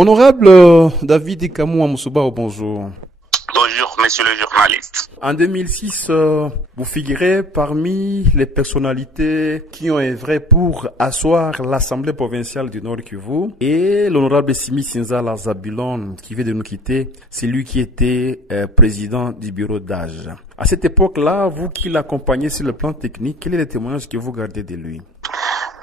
Honorable David Kamua Moussouba, bonjour. Bonjour, monsieur le journaliste. En 2006, vous figurez parmi les personnalités qui ont œuvré pour asseoir l'Assemblée provinciale du Nord Kivu. Et l'honorable Simi Sinzala Zabilon, qui vient de nous quitter, c'est lui qui était président du bureau d'âge. À cette époque-là, vous qui l'accompagnez sur le plan technique, quel est le témoignage que vous gardez de lui?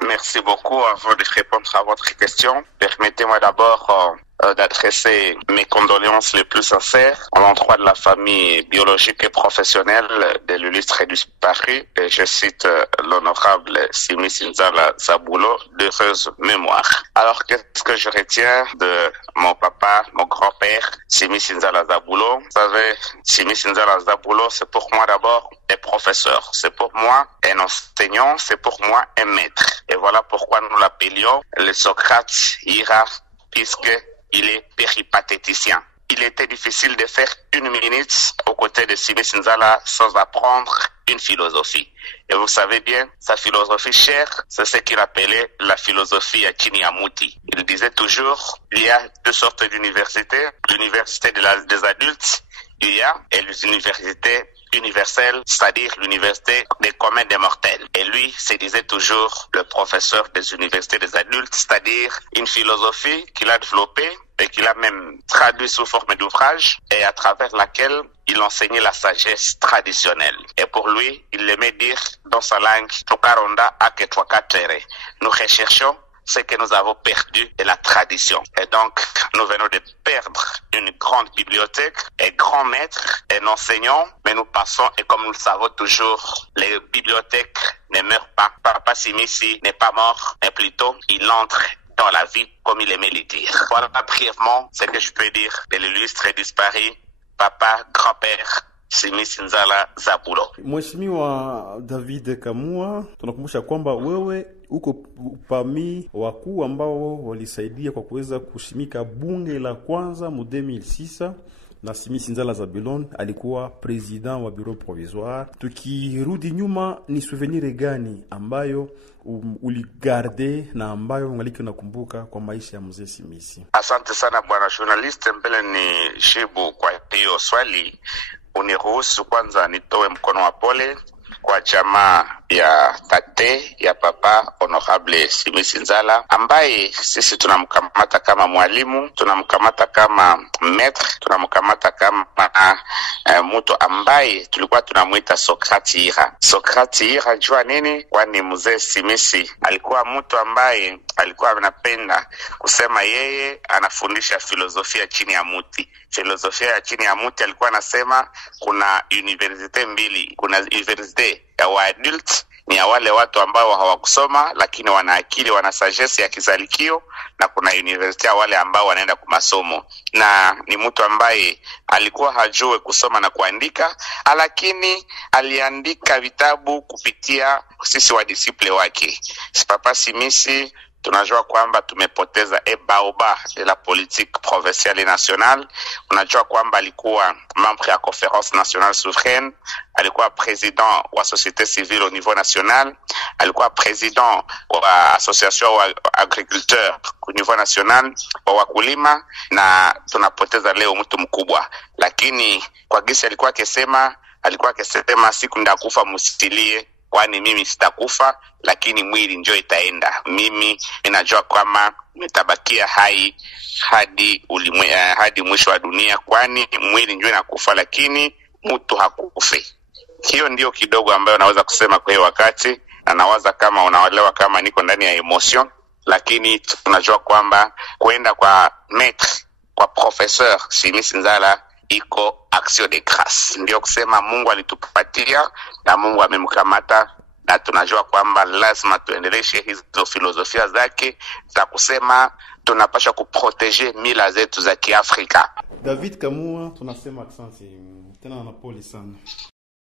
Merci beaucoup. Avant de répondre à votre question, permettez-moi d'abord d'adresser mes condoléances les plus sincères à l'endroit de la famille biologique et professionnelle de l'illustre disparu. Et je cite l'honorable Simi Sinzala Zabulo, d'heureuse mémoire. Alors, qu'est-ce que je retiens de mon papa, mon grand-père, Simi Sinzala Zabulo? Vous savez, Simi Sinzala Zabulo, c'est pour moi d'abord un professeur. C'est pour moi un enseignant, c'est pour moi un maître. Et voilà pourquoi nous l'appelions le Socrate Ira, puisque il est péripatéticien. Il était difficile de faire une minute aux côtés de Simi Sinzala sans apprendre une philosophie. Et vous savez bien, sa philosophie chère, c'est ce qu'il appelait la philosophie à Kinyamuti. Il disait toujours, il y a deux sortes d'universités. L'université des adultes, il y a, et les universités universelles, c'est-à-dire l'université des communs des mortels. Et lui se disait toujours le professeur des universités des adultes, c'est-à-dire une philosophie qu'il a développée et qu'il a même traduit sous forme d'ouvrage et à travers laquelle il enseignait la sagesse traditionnelle. Et pour lui, il aimait dire dans sa langue, nous recherchons ce que nous avons perdu de la tradition. Et donc, nous venons de perdre une grande bibliothèque, un grand maître, un enseignant, mais nous passons, et comme nous le savons toujours, les bibliothèques ne meurent pas. Papa Simisi n'est pas mort, mais plutôt, il entre dans la vie comme il aimait le dire. Voilà brièvement ce que je peux dire de l'illustre disparu, papa, grand-père, Simi Sinzala Zabulo. Mheshimiwa David Kamua, tunakumbusha kwamba wewe uko pami wakuu ambao walisaidia kwa kuweza kushimika bunge la kwanza mu 2006 na Simi Sinzala Zabilon alikuwa president wa bureau provisoire. Tukirudi nyuma, ni souvenir gani ambayo uligarde na ambayo ungaliki unakumbuka kwa maisha ya mzee Simisi? Asante sana bwana journalist, mbele ni jibu kwa hiyo swali. Uniruhusu kwanza nitoe mkono wa pole kwa jamaa ya tate ya papa honorable Simi Sinzala, ambaye sisi tunamkamata kama mwalimu, tunamkamata kama maître, tunamkamata kama mtu ambaye tulikuwa tunamuita Socrate Ira. Socrate Ira jua nini? Kwani mzee Simisi alikuwa mtu ambaye alikuwa anapenda kusema yeye anafundisha filosofia chini ya muti. Filosofia ya chini ya muti alikuwa anasema kuna universite mbili, kuna universite ya waadult, ni ya wale watu ambao hawakusoma lakini wana akili, wana sagesse ya kizalikio, na kuna university ya wale ambao wanaenda kwa masomo. Na ni mtu ambaye alikuwa hajue kusoma na kuandika, lakini aliandika vitabu kupitia sisi wa disciple wake. Papa Simisi tunajua kwamba tumepoteza baoba de la politique provinciale et nationale. Unajua kwamba alikuwa membre ya Conférence nationale souveraine, alikuwa président wa société civile au niveau national, alikuwa président wa association wa agriculteurs au niveau national, wa wakulima, na tunapoteza leo mtu mkubwa. Lakini kwa gisi alikuwa akisema siku ndakufa musilie, kwani mimi sitakufa, lakini mwili ndio itaenda. Mimi ninajua kwamba nitabakia hai hadi mwisho wa dunia, kwani mwili ndio inakufa lakini mtu hakufi. Hiyo ndio kidogo ambayo naweza kusema kwa hiyo wakati, na nawaza kama unaelewa kama niko ndani ya emotion, lakini tunajua kwamba kwenda kwa maître, kwa professeur Simi Sinzala iko action de grâce. Ndio kusema Mungu alitupatia na Mungu amemkamata, na tunajua kwamba lazima tuendeleshe hizo filosofia zake za kusema tunapaswa kuproteger mila zetu za Kiafrika. David Kamua, tunasema asante tena na pole sana.